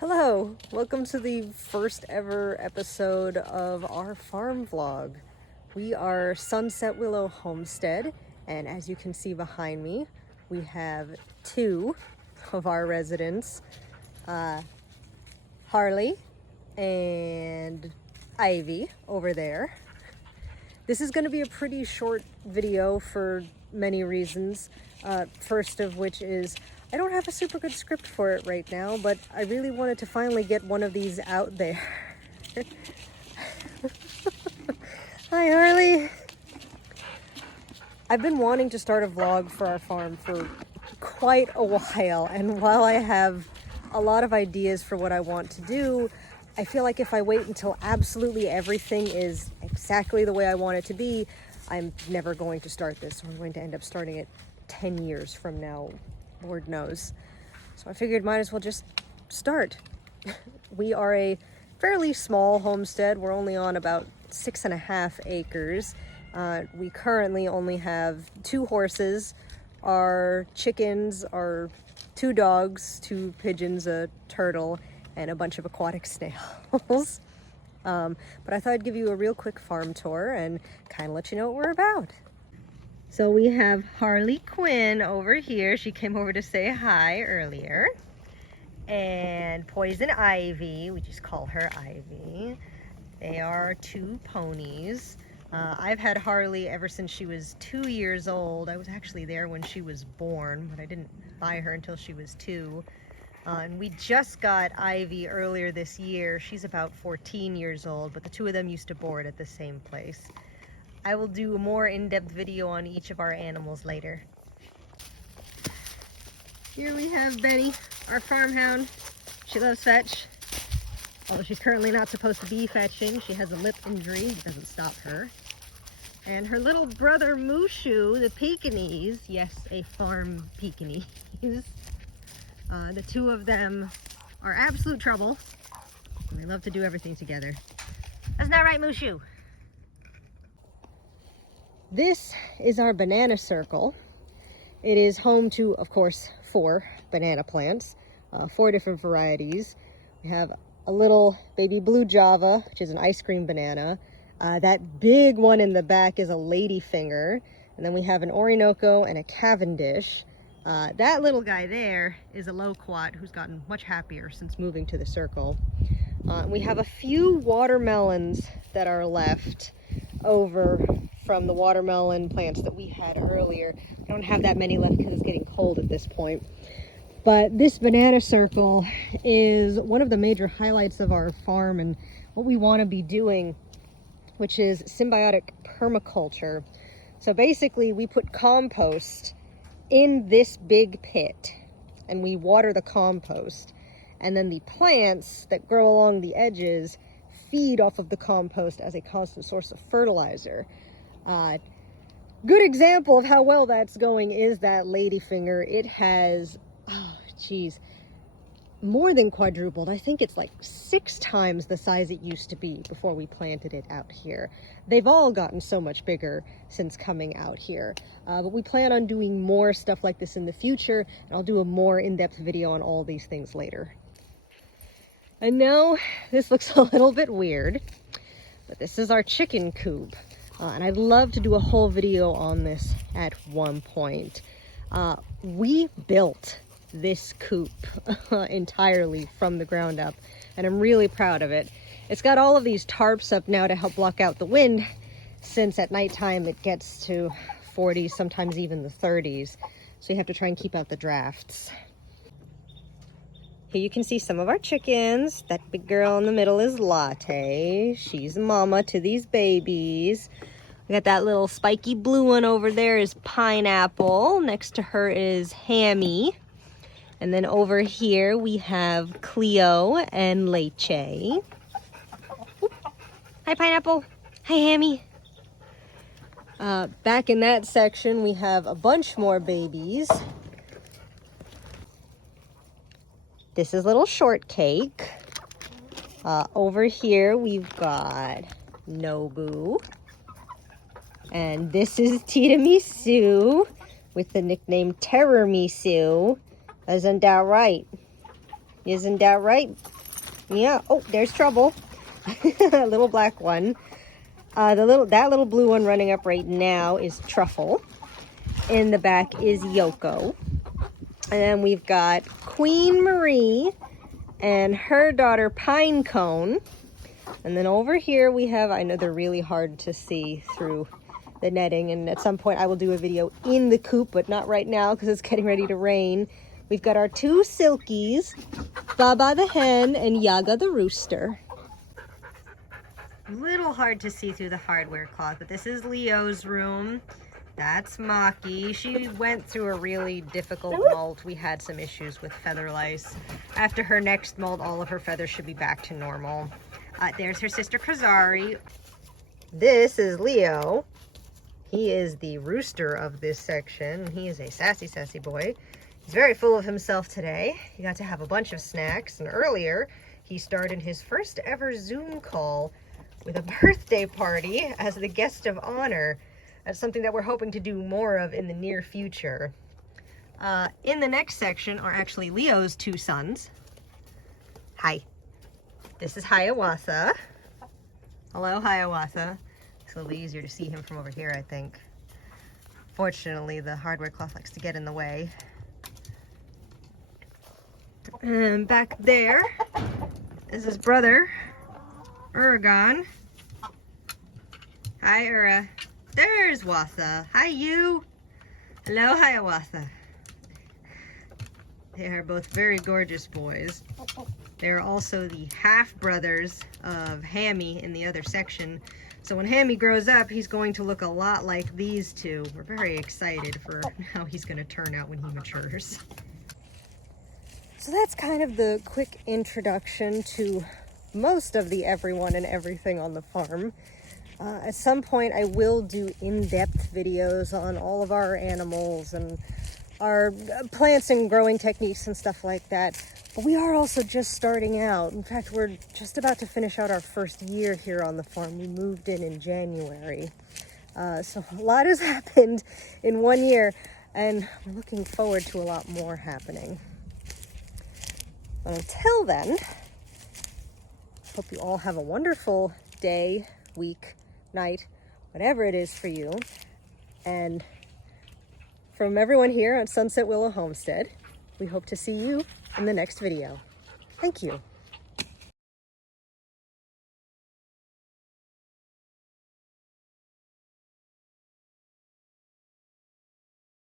Hello, welcome to the first ever episode of our farm vlog. We are Sunset Willow Homestead, and as you can see behind me, we have two of our residents, Harley and Ivy over there. This is going to be a pretty short video for many reasons. First of which is I don't have a super good script for it right now, but I really wanted to finally get one of these out there. Hi, Harley. I've been wanting to start a vlog for our farm for quite a while, and while I have a lot of ideas for what I want to do, I feel like if I wait until absolutely everything is exactly the way I want it to be, I'm never going to start this. I'm going to end up starting it 10 years from now, Lord knows. So I figured might as well just start. We are a fairly small homestead. We're only on about 6.5 acres. We currently only have 2 horses, our chickens, our 2 dogs, 2 pigeons, a turtle, and a bunch of aquatic snails. But I thought I'd give you a real quick farm tour and kind of let you know what we're about. So we have Harley Quinn over here. She came over to say hi earlier. And Poison Ivy, we just call her Ivy. They are 2 ponies. I've had Harley ever since she was 2 years old. I was actually there when she was born, but I didn't buy her until she was 2. And we just got Ivy earlier this year. She's about 14 years old, but the 2 of them used to board at the same place. I will do a more in-depth video on each of our animals later. Here we have Benny, our farm hound. She loves fetch. Although she's currently not supposed to be fetching. She has a lip injury. It doesn't stop her. And her little brother Mushu, the Pekingese. Yes, a farm Pekingese. The 2 of them are absolute trouble. And they love to do everything together. Isn't that right, Mushu? This is our banana circle. It is home to, of course, 4 banana plants, 4 different varieties. We have a little baby blue Java, which is an ice cream banana. That big one in the back is a ladyfinger. And then we have an Orinoco and a Cavendish. That little guy there is a loquat who's gotten much happier since moving to the circle. We have a few watermelons that are left over from the watermelon plants that we had earlier. We don't have that many left because it's getting cold at this point. But this banana circle is one of the major highlights of our farm and what we want to be doing, which is symbiotic permaculture. So basically we put compost in this big pit and we water the compost, and then the plants that grow along the edges feed off of the compost as a constant source of fertilizer. Good example of how well that's going is that ladyfinger. It has, more than quadrupled. I think it's like 6 times the size it used to be before we planted it out here. They've all gotten so much bigger since coming out here. But we plan on doing more stuff like this in the future, and I'll do a more in-depth video on all these things later. I know this looks a little bit weird, but this is our chicken coop. And I'd love to do a whole video on this at one point. We built this coop entirely from the ground up, and I'm really proud of it. It's got all of these tarps up now to help block out the wind, since at nighttime it gets to 40s, sometimes even the 30s. So you have to try and keep out the drafts. Here you can see some of our chickens. That big girl in the middle is Latte. She's mama to these babies. We got that little spiky blue one over there is Pineapple. Next to her is Hammy. And then over here we have Cleo and Leche. Hi, Pineapple. Hi, Hammy. Back in that section we have a bunch more babies. This is little Shortcake. Over here we've got Nobu. And this is Tiramisu with the nickname Terror Misu. Isn't that right? Isn't that right? Yeah. Oh, there's trouble. A little black one. That little blue one running up right now is Truffle. In the back is Yoko. And then we've got Queen Marie and her daughter Pinecone. And then over here we have, I know they're really hard to see through the netting, and at some point I will do a video in the coop, but not right now because it's getting ready to rain. We've got our two Silkies, Baba the hen and Yaga the rooster. A little hard to see through the hardware cloth, but this is Leo's room. That's Maki. She went through a really difficult molt. We had some issues with feather lice. After her next molt, all of her feathers should be back to normal. There's her sister Kazari. This is Leo. He is the rooster of this section. He is a sassy, sassy boy. He's very full of himself today. He got to have a bunch of snacks, and earlier he started his first ever Zoom call with a birthday party as the guest of honor. That's something that we're hoping to do more of in the near future. In the next section are actually Leo's two sons. Hi. This is Hiawatha. Hello, Hiawatha. It's a little easier to see him from over here, I think. Fortunately, the hardware cloth likes to get in the way. And back there is his brother, Uragon. Hi, Ura. There's Watha. Hi, you. Hello, Hiawatha. They are both very gorgeous boys. They're also the half-brothers of Hammy in the other section. So when Hammy grows up, he's going to look a lot like these two. We're very excited for how he's going to turn out when he matures. So that's kind of the quick introduction to most of the everyone and everything on the farm. At some point, I will do in-depth videos on all of our animals and our plants and growing techniques and stuff like that. But we are also just starting out. In fact, we're just about to finish out our first year here on the farm. We moved in January. So a lot has happened in 1 year, and we're looking forward to a lot more happening. But until then, hope you all have a wonderful day, week, night, whatever it is for you. And from everyone here at Sunset Willow Homestead, we hope to see you in the next video. Thank you.